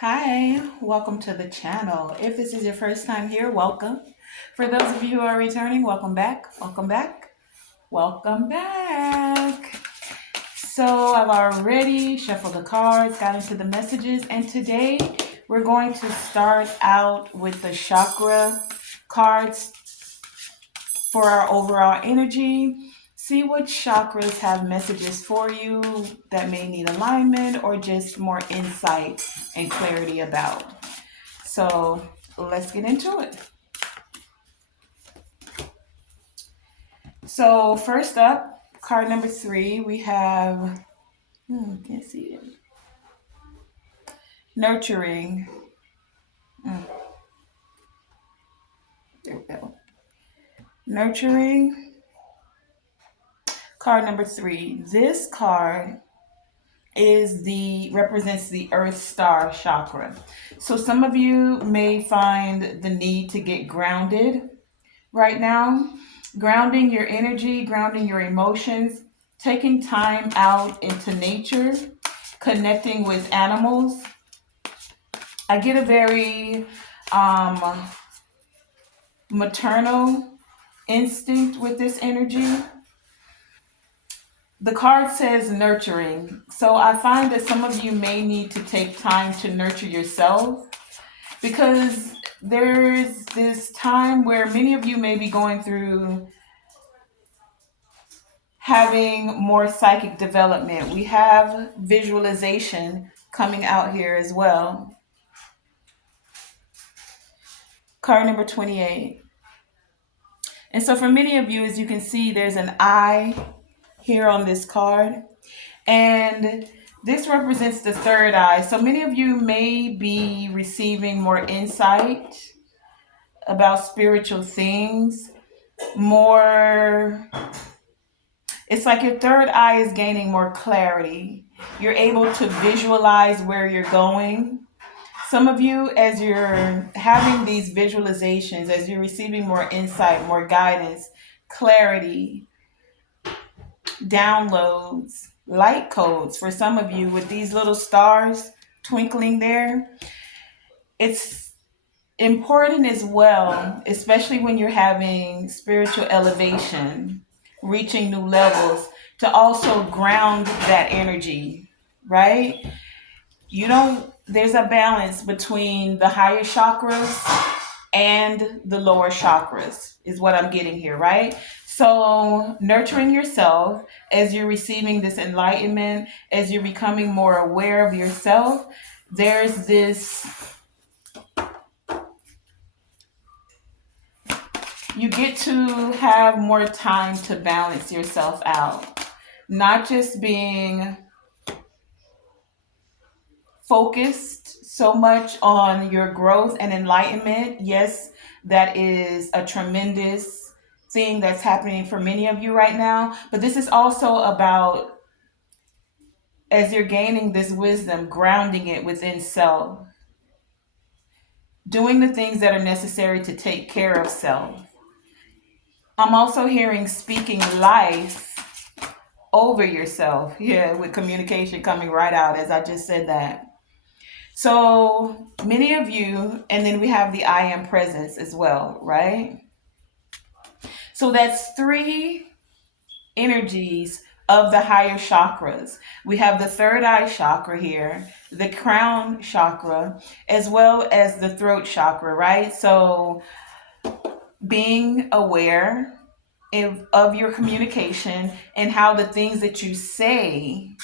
Hi, welcome to the channel. If this is your first time here, welcome. For those of you who are returning, welcome back, welcome back, welcome back. So I've already shuffled the cards, got into the messages, and today we're going to start out with the chakra cards for our overall energy. See what chakras have messages for you that may need alignment or just more insight and clarity about. So let's get into it. So first up, card number 3, we have, can't see it. Nurturing. There we go. Nurturing. Card number 3. This card represents the earth star chakra. So some of you may find the need to get grounded right now. Grounding your energy, grounding your emotions, taking time out into nature, connecting with animals. I get a very maternal instinct with this energy. The card says nurturing. So I find that some of you may need to take time to nurture yourself because there's this time where many of you may be going through having more psychic development. We have visualization coming out here as well. Card number 28. And so for many of you, as you can see, there's an eye here on this card. And this represents the third eye. So many of you may be receiving more insight about spiritual things, more. It's like your third eye is gaining more clarity. You're able to visualize where you're going. Some of you, as you're having these visualizations, as you're receiving more insight, more guidance, clarity, downloads, light codes for some of you with these little stars twinkling there, it's important as well, especially when you're having spiritual elevation, reaching new levels, to also ground that energy, right? There's a balance between the higher chakras and the lower chakras, is what I'm getting here, right? So, nurturing yourself as you're receiving this enlightenment, as you're becoming more aware of yourself, there's this. You get to have more time to balance yourself out, not just being focused so much on your growth and enlightenment. Yes, that is a tremendous thing that's happening for many of you right now, but this is also about, as you're gaining this wisdom, grounding it within self, doing the things that are necessary to take care of self. I'm also hearing speaking life over yourself. Yeah, with communication coming right out as I just said that. So many of you, and then we have the I am presence as well, right? So that's 3 energies of the higher chakras. We have the third eye chakra here, the crown chakra, as well as the throat chakra, right? So being aware of your communication and how the things that you say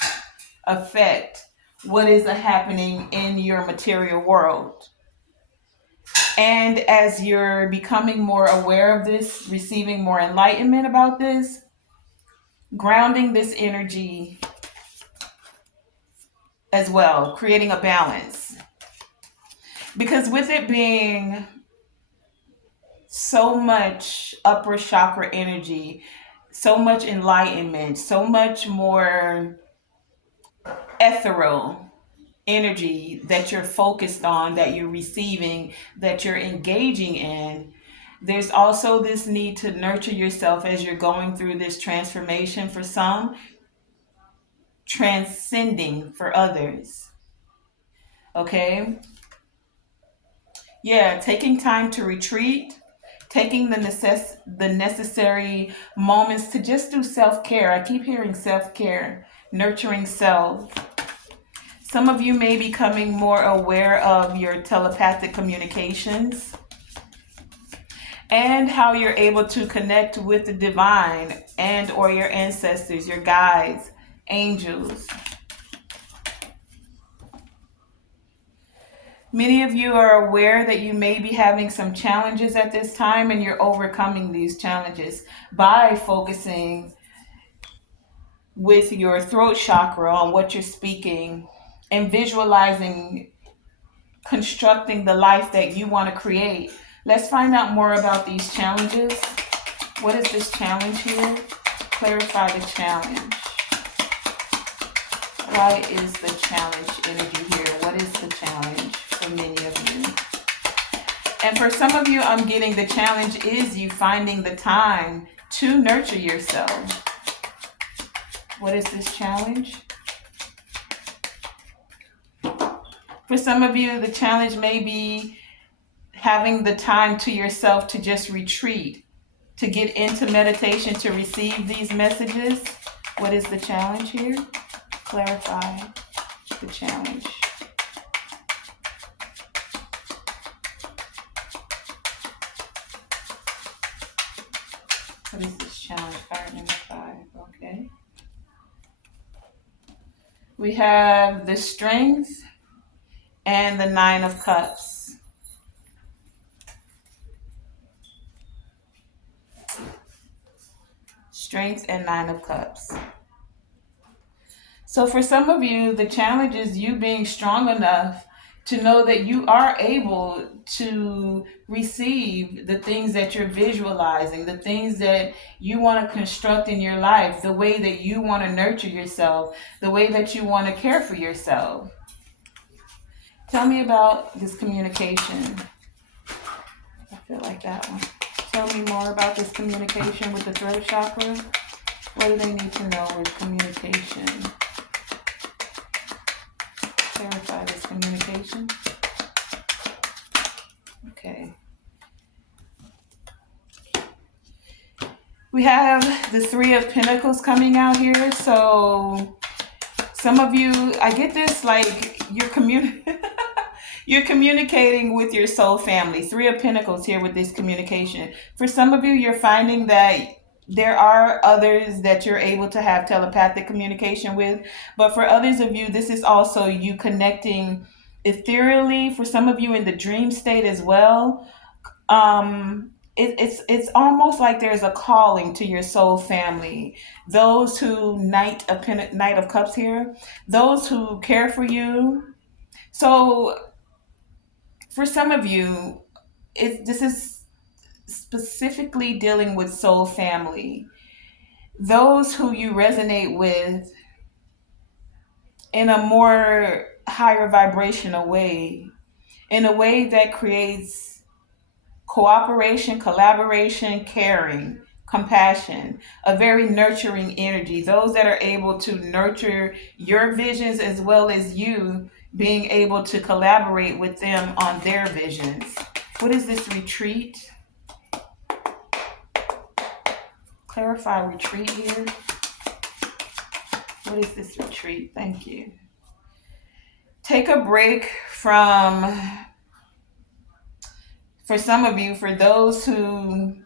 affect what is happening in your material world. And as you're becoming more aware of this, receiving more enlightenment about this, grounding this energy as well, creating a balance. Because with it being so much upper chakra energy, so much enlightenment, so much more ethereal energy that you're focused on, that you're receiving, that you're engaging in, there's also this need to nurture yourself as you're going through this transformation for some, transcending for others. Okay? Yeah, taking time to retreat, taking the necessary moments to just do self-care. I keep hearing self-care, nurturing self. Some of you may be becoming more aware of your telepathic communications and how you're able to connect with the divine and or your ancestors, your guides, angels. Many of you are aware that you may be having some challenges at this time, and you're overcoming these challenges by focusing with your throat chakra on what you're speaking and visualizing constructing the life that you want to create. Let's find out more about these challenges. What is this challenge here? Clarify the challenge. Why is the challenge energy here? What is the challenge for many of you? And for some of you, I'm getting the challenge is you finding the time to nurture yourself. What is this challenge? For some of you, the challenge may be having the time to yourself to just retreat, to get into meditation, to receive these messages. What is the challenge here? Clarify the challenge. What is this challenge? Card number 5. Okay. We have the Strength and the 9 of Cups. Strength and 9 of Cups. So for some of you, the challenge is you being strong enough to know that you are able to receive the things that you're visualizing, the things that you want to construct in your life, the way that you want to nurture yourself, the way that you want to care for yourself. Tell me about this communication. I feel like that one. Tell me more about this communication with the throat chakra. What do they need to know with communication? Clarify this communication. Okay. We have the 3 of Pentacles coming out here. So some of you, I get this like you're you're communicating with your soul family. 3 of Pentacles here with this communication. For some of you, you're finding that there are others that you're able to have telepathic communication with. But for others of you, this is also you connecting ethereally. For some of you in the dream state as well. It's almost like there's a calling to your soul family. Those who Knight of Cups here. Those who care for you. So for some of you, this is specifically dealing with soul family. Those who you resonate with in a more higher vibrational way, in a way that creates cooperation, collaboration, caring, compassion, a very nurturing energy. Those that are able to nurture your visions as well as you being able to collaborate with them on their visions. What is this retreat? Clarify retreat here. What is this retreat? Thank you. Take a break from, for some of you, for those who,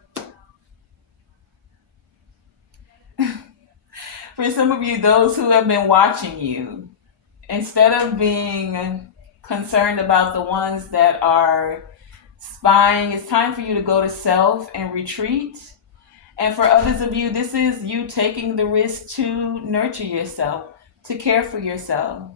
for some of you, those who have been watching you, instead of being concerned about the ones that are spying, it's time for you to go to self and retreat. And for others of you, this is you taking the risk to nurture yourself, to care for yourself.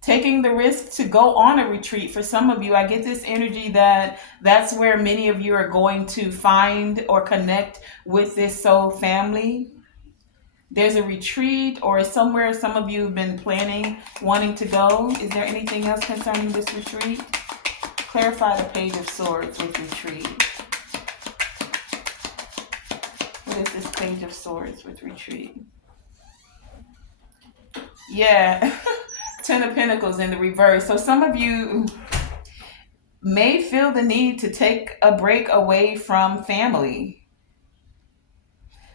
Taking the risk to go on a retreat. For some of you, I get this energy that that's where many of you are going to find or connect with this soul family. There's a retreat or somewhere some of you have been planning, wanting to go. Is there anything else concerning this retreat? Clarify the Page of Swords with retreat. What is this Page of Swords with retreat? Yeah. Ten of Pentacles in the reverse. So some of you may feel the need to take a break away from family.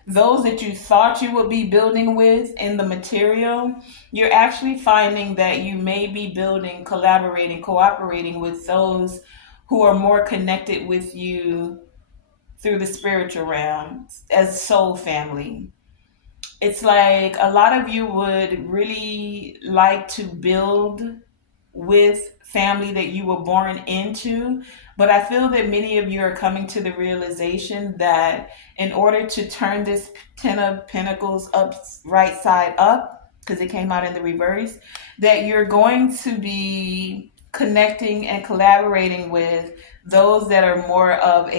Those that you thought you would be building with in the material, you're actually finding that you may be building, collaborating, cooperating with those who are more connected with you through the spiritual realm as soul family. It's like a lot of you would really like to build with family that you were born into. But I feel that many of you are coming to the realization that in order to turn this Ten of Pentacles up, right side up, because it came out in the reverse, that you're going to be connecting and collaborating with those that are more of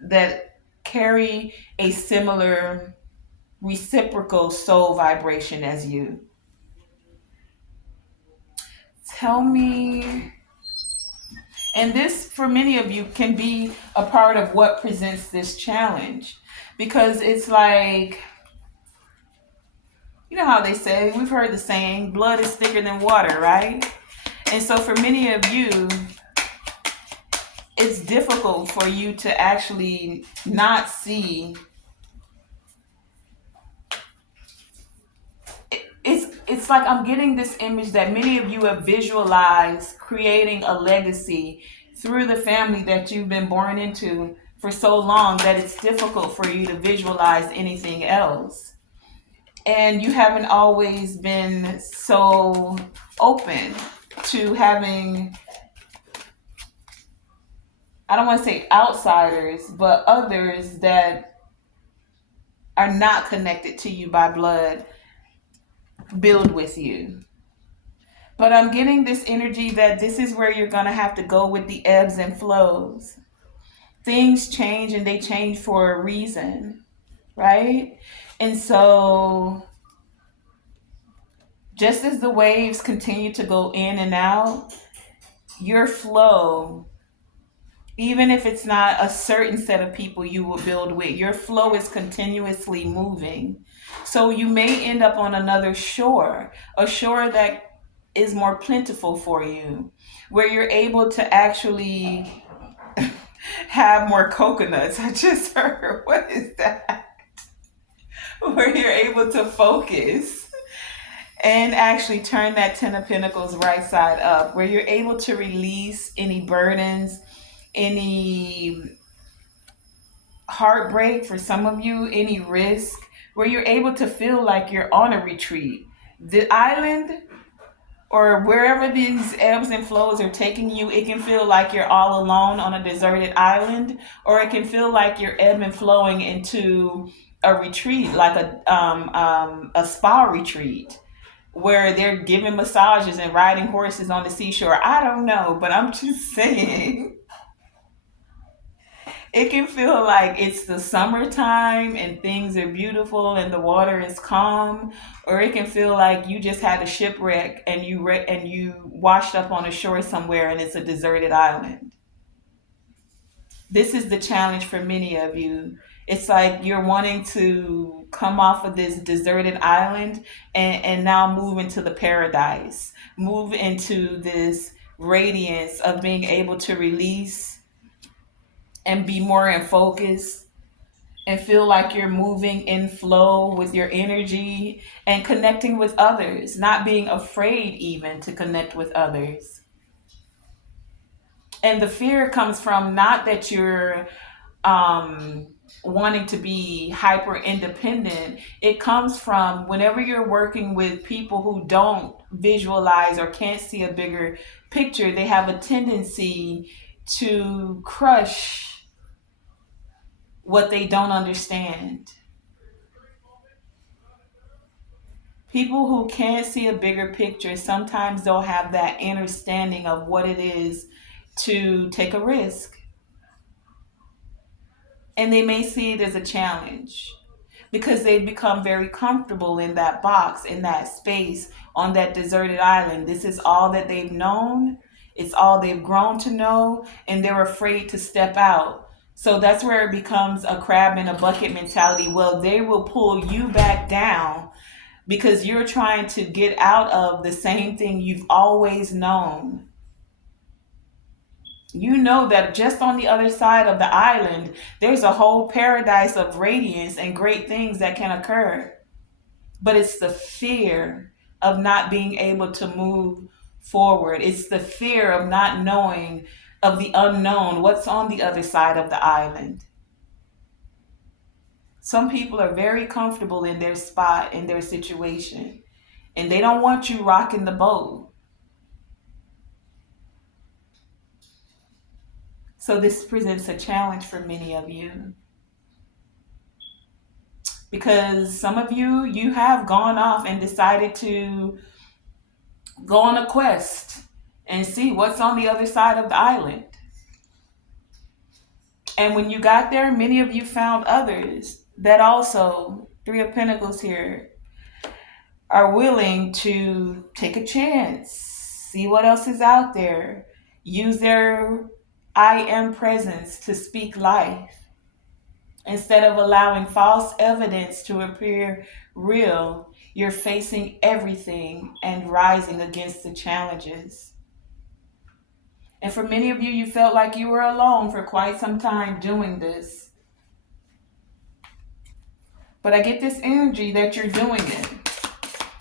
that carry a similar reciprocal soul vibration as you. Tell me, and this for many of you can be a part of what presents this challenge, because it's like, you know how they say, we've heard the saying, blood is thicker than water, right? And so for many of you, it's difficult for you to actually not see. It's like I'm getting this image that many of you have visualized creating a legacy through the family that you've been born into for so long that it's difficult for you to visualize anything else. And you haven't always been so open to having, I don't want to say outsiders, but others that are not connected to you by blood build with you. But I'm getting this energy that this is where you're going to have to go with the ebbs and flows. Things change, and they change for a reason, right? And so just as the waves continue to go in and out, your flow, even if it's not a certain set of people you will build with, your flow is continuously moving. So you may end up on another shore, a shore that is more plentiful for you, where you're able to actually have more coconuts. I just heard, what is that? Where you're able to focus and actually turn that Ten of Pentacles right side up, where you're able to release any burdens, any heartbreak for some of you, any risk, where you're able to feel like you're on a retreat. The island, or wherever these ebbs and flows are taking you, it can feel like you're all alone on a deserted island, or it can feel like you're ebb and flowing into a retreat, like a spa retreat, where they're giving massages and riding horses on the seashore. I don't know, but I'm just saying. It can feel like it's the summertime and things are beautiful and the water is calm, or it can feel like you just had a shipwreck and you washed up on a shore somewhere and it's a deserted island. This is the challenge for many of you. It's like you're wanting to come off of this deserted island and now move into the paradise, move into this radiance of being able to release and be more in focus and feel like you're moving in flow with your energy and connecting with others, not being afraid even to connect with others. And the fear comes from not that you're wanting to be hyper independent. It comes from whenever you're working with people who don't visualize or can't see a bigger picture, they have a tendency to crush what they don't understand. People who can't see a bigger picture, sometimes they'll have that understanding of what it is to take a risk. And they may see it as a challenge because they've become very comfortable in that box, in that space, on that deserted island. This is all that they've known. It's all they've grown to know, and they're afraid to step out. So that's where it becomes a crab in a bucket mentality. Well, they will pull you back down because you're trying to get out of the same thing you've always known. You know that just on the other side of the island, there's a whole paradise of radiance and great things that can occur. But it's the fear of not being able to move forward. It's the fear of not knowing, of the unknown, what's on the other side of the island. Some people are very comfortable in their spot, in their situation, and they don't want you rocking the boat. So this presents a challenge for many of you, because some of you, you have gone off and decided to go on a quest and see what's on the other side of the island. And when you got there, many of you found others that also, Three of Pentacles here, are willing to take a chance, see what else is out there, use their I am presence to speak life, instead of allowing false evidence to appear real. You're facing everything and rising against the challenges. And for many of you, you felt like you were alone for quite some time doing this. But I get this energy that you're doing it.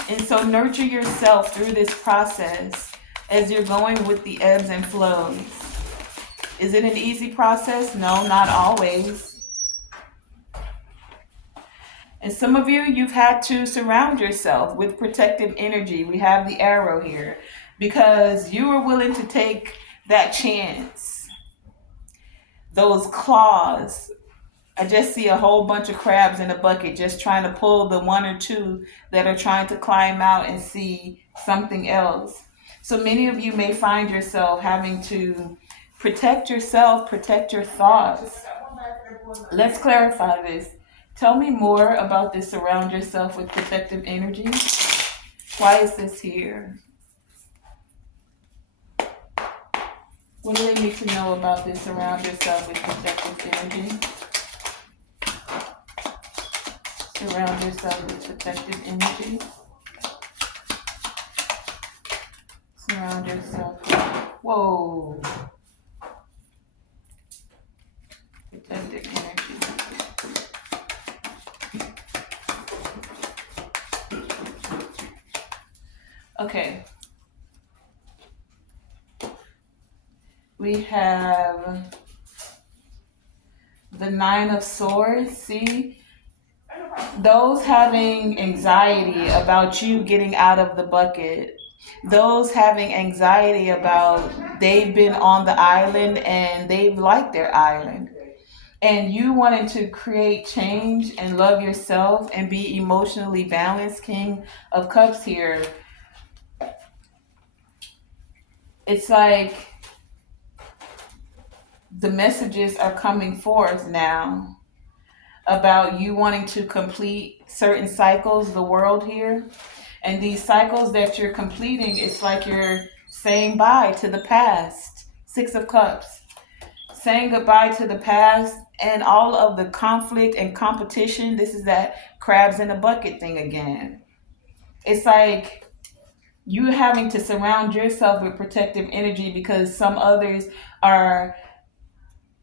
And so nurture yourself through this process as you're going with the ebbs and flows. Is it an easy process? No, not always. And some of you, you've had to surround yourself with protective energy. We have the arrow here because you were willing to take that chance. Those claws. I just see a whole bunch of crabs in a bucket just trying to pull the one or two that are trying to climb out and see something else. So many of you may find yourself having to protect yourself, protect your thoughts. Let's clarify this. Tell me more about this surround yourself with protective energy. Why is this here? What do they need to know about this surround yourself with protective energy? Surround yourself with protective energy. Surround yourself with, whoa, protective energy. Okay. We have the Nine of Swords. See? Those having anxiety about you getting out of the bucket. Those having anxiety about they've been on the island and they've liked their island. And you wanting to create change and love yourself and be emotionally balanced. King of Cups here. It's like the messages are coming forth now about you wanting to complete certain cycles, the world here. And these cycles that you're completing, it's like you're saying bye to the past. Six of Cups. Saying goodbye to the past and all of the conflict and competition. This is that crabs in a bucket thing again. It's like you having to surround yourself with protective energy because some others are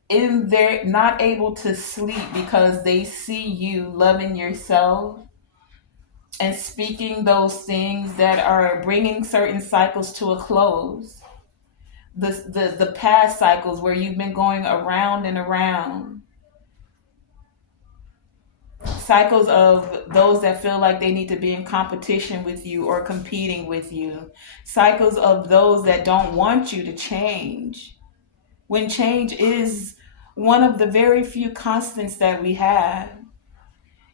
in there not able to sleep because they see you loving yourself and speaking those things that are bringing certain cycles to a close. The past cycles where you've been going around and around. Cycles of those that feel like they need to be in competition with you or competing with you. Cycles of those that don't want you to change. When change is one of the very few constants that we have.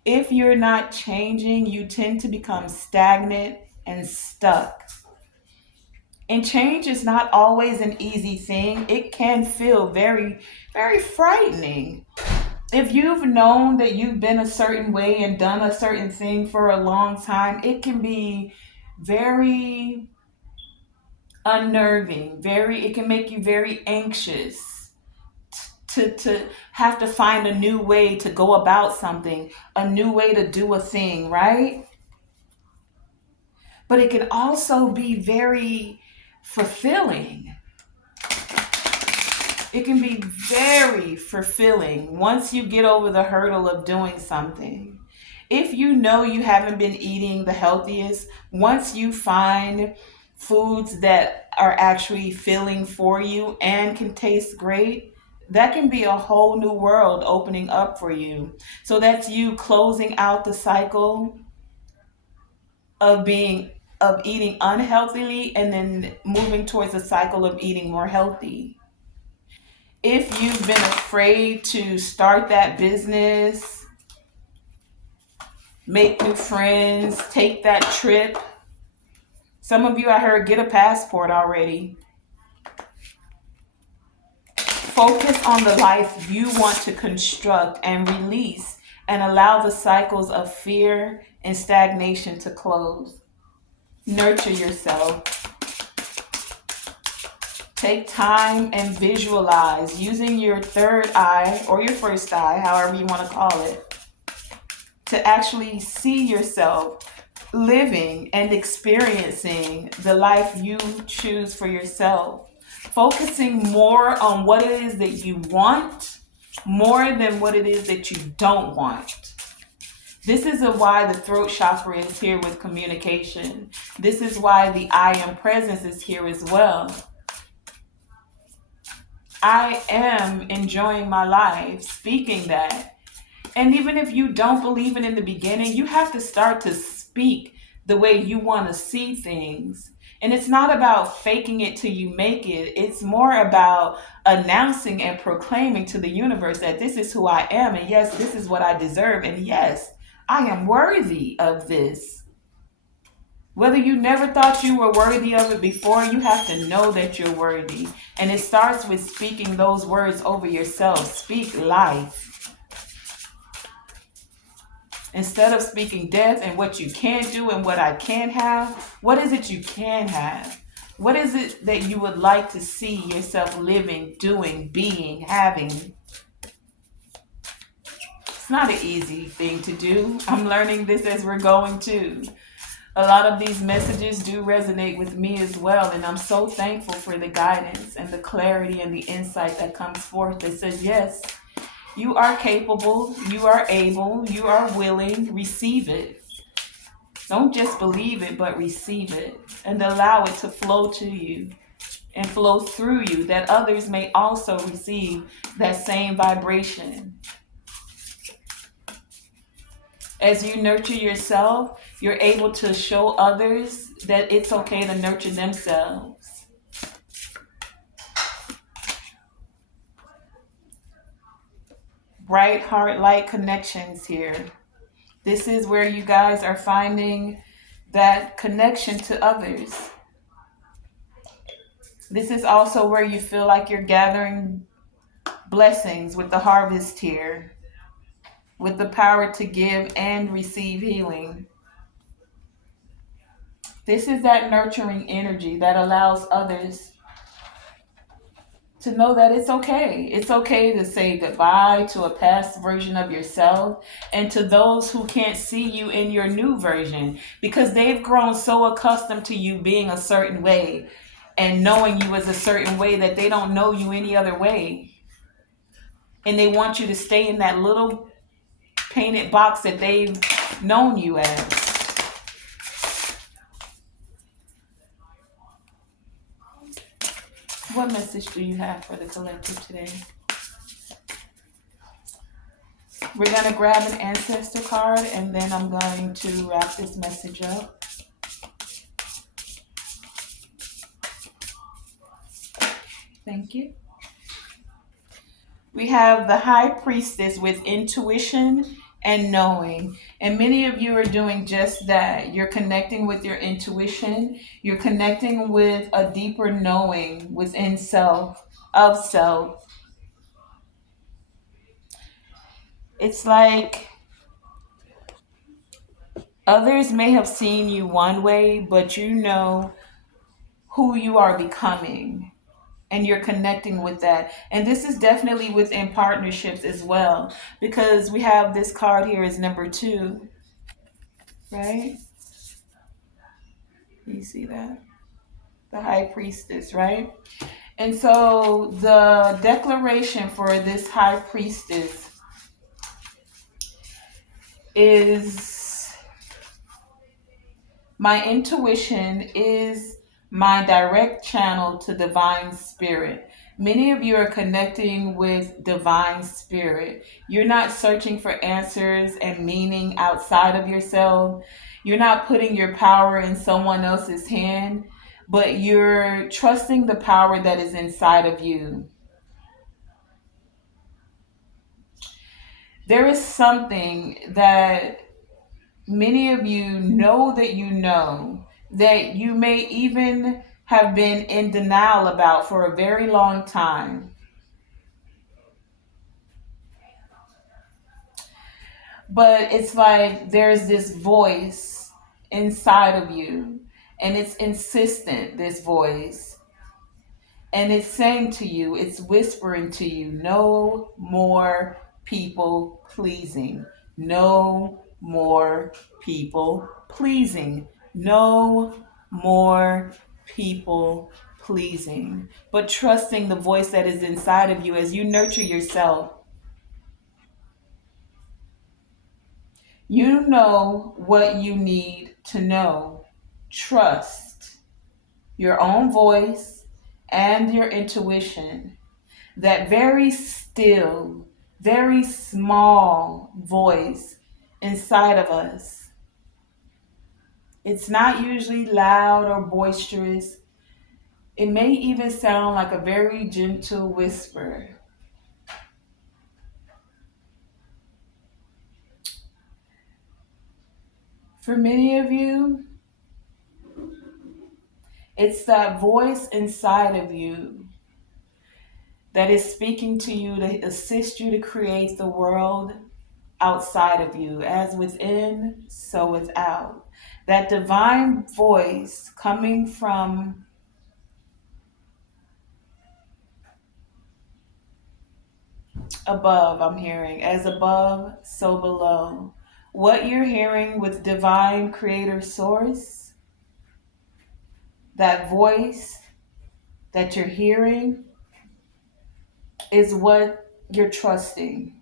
If you're not changing, you tend to become stagnant and stuck. And change is not always an easy thing. It can feel very, very frightening. If you've known that you've been a certain way and done a certain thing for a long time, it can be very unnerving. It can make you very anxious to have to find a new way to go about something, a new way to do a thing, right? but it can also be very fulfilling. It can be very fulfilling once you get over the hurdle of doing something. If you know you haven't been eating the healthiest, once you find foods that are actually filling for you and can taste great, that can be a whole new world opening up for you. So that's you closing out the cycle of being of eating unhealthily and then moving towards a cycle of eating more healthy. If you've been afraid to start that business, make new friends, take that trip, some of you I heard get a passport already. Focus on the life you want to construct and release and allow the cycles of fear and stagnation to close. Nurture yourself. Take time and visualize using your third eye or your first eye, however you want to call it, to actually see yourself living and experiencing the life you choose for yourself. Focusing more on what it is that you want more than what it is that you don't want. This is why the throat chakra is here with communication. This is why the I am presence is here as well. I am enjoying my life, speaking that. And even if you don't believe it in the beginning, you have to start to speak the way you want to see things. And it's not about faking it till you make it. It's more about announcing and proclaiming to the universe that this is who I am. And yes, this is what I deserve. And yes, I am worthy of this. Whether you never thought you were worthy of it before, you have to know that you're worthy. And it starts with speaking those words over yourself. Speak life. Instead of speaking death and what you can't do and what I can't have, what is it you can have? What is it that you would like to see yourself living, doing, being, having? It's not an easy thing to do. I'm learning this as we're going too. A lot of these messages do resonate with me as well, and I'm so thankful for the guidance and the clarity and the insight that comes forth that says, yes, you are capable, you are able, you are willing, receive it. Don't just believe it, but receive it and allow it to flow to you and flow through you, that others may also receive that same vibration. As you nurture yourself, you're able to show others that it's okay to nurture themselves. Bright heart light connections here. This is where you guys are finding that connection to others. This is also where you feel like you're gathering blessings with the harvest here, with the power to give and receive healing. This is that nurturing energy that allows others to know that it's okay. It's okay to say goodbye to a past version of yourself and to those who can't see you in your new version because they've grown so accustomed to you being a certain way and knowing you as a certain way that they don't know you any other way. And they want you to stay in that little painted box that they've known you as. What message do you have for the collective today? We're going to grab an ancestor card and then I'm going to wrap this message up. Thank you. We have the High Priestess with intuition and knowing. And many of you are doing just that. You're connecting with your intuition. You're connecting with a deeper knowing within self, of self. It's like others may have seen you one way, but you know who you are becoming. And you're connecting with that. And this is definitely within partnerships as well. Because we have this card here is number 2. Right? You see that? The high priestess, right? And so the declaration for this high priestess is, my intuition is my direct channel to divine spirit. Many of you are connecting with divine spirit. You're not searching for answers and meaning outside of yourself. You're not putting your power in someone else's hand, but you're trusting the power that is inside of you. There is something that many of you know that you may even have been in denial about for a very long time. But it's like there's this voice inside of you, and it's insistent, this voice. And it's saying to you, it's whispering to you, no more people pleasing. No more people pleasing. No more people pleasing. But trusting the voice that is inside of you as you nurture yourself. You know what you need to know. Trust your own voice and your intuition. That very still, very small voice inside of us. It's not usually loud or boisterous. It may even sound like a very gentle whisper. For many of you, it's that voice inside of you that is speaking to you to assist you to create the world outside of you, as within, so without. That divine voice coming from above, I'm hearing, as above, so below. What you're hearing with divine creator source, that voice that you're hearing, is what you're trusting.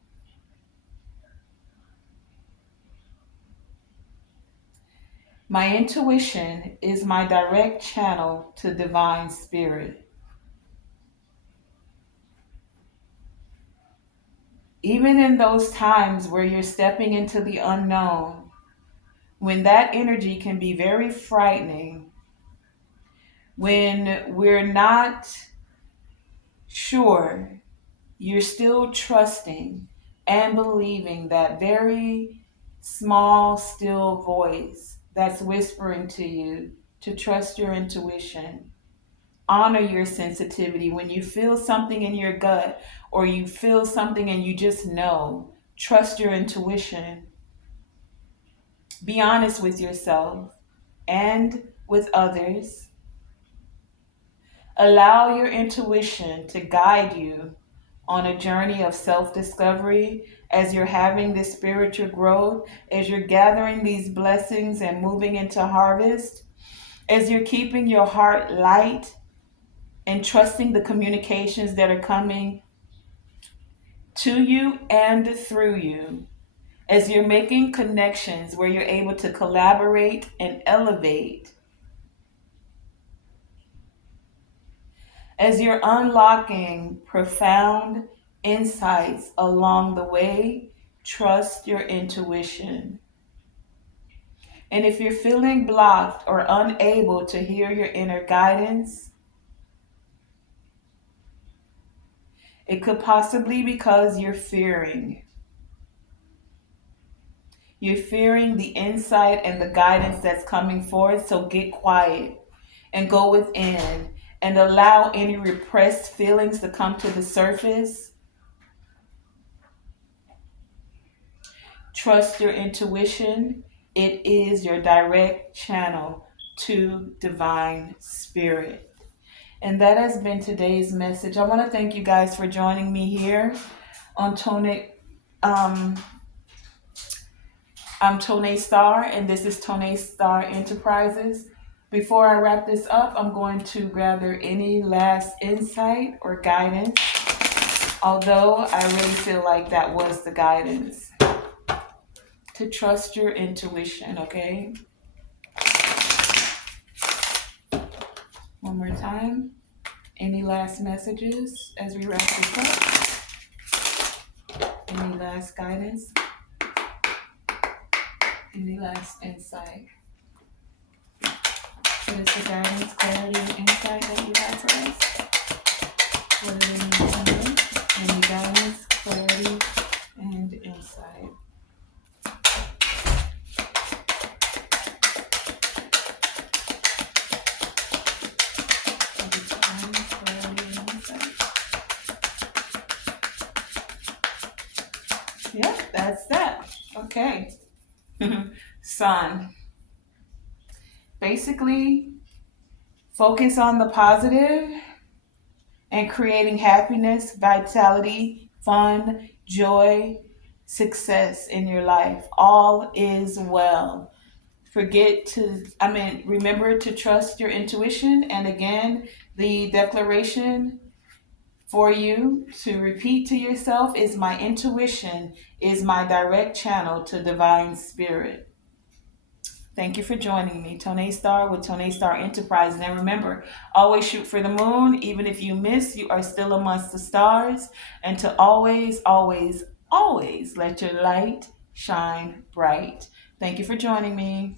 My intuition is my direct channel to divine spirit. Even in those times where you're stepping into the unknown, when that energy can be very frightening, when we're not sure, you're still trusting and believing that very small, still voice that's whispering to you to trust your intuition. Honor your sensitivity. When you feel something in your gut or you feel something and you just know, trust your intuition. Be honest with yourself and with others. Allow your intuition to guide you on a journey of self-discovery as you're having this spiritual growth, as you're gathering these blessings and moving into harvest, as you're keeping your heart light and trusting the communications that are coming to you and through you, as you're making connections where you're able to collaborate and elevate, as you're unlocking profound insights along the way, trust your intuition. And if you're feeling blocked or unable to hear your inner guidance, it could possibly be because you're fearing. You're fearing the insight and the guidance that's coming forth, so get quiet and go within and allow any repressed feelings to come to the surface. Trust your intuition. It is your direct channel to divine spirit. And that has been today's message. I want to thank you guys for joining me here on Tonae. I'm Tonae Star, and this is Tonae Star Enterprises. Before I wrap this up, I'm going to gather any last insight or guidance, although I really feel like that was the guidance. To trust your intuition, okay? One more time. Any last messages as we wrap this up? Any last guidance? Any last insight? What is the guidance, clarity, and insight that you have for us? What do we need to know? Any guidance, clarity, and insight? What is the guidance, clarity, and insight? Yep, that's that. Okay. Sun. Basically, focus on the positive and creating happiness, vitality, fun, joy, success in your life. All is well. Remember to trust your intuition. And again, the declaration for you to repeat to yourself is: my intuition is my direct channel to divine spirit. Thank you for joining me, Tonae Star with Tonae Star Enterprises. And remember, always shoot for the moon. Even if you miss, you are still amongst the stars. And to always, always, always let your light shine bright. Thank you for joining me.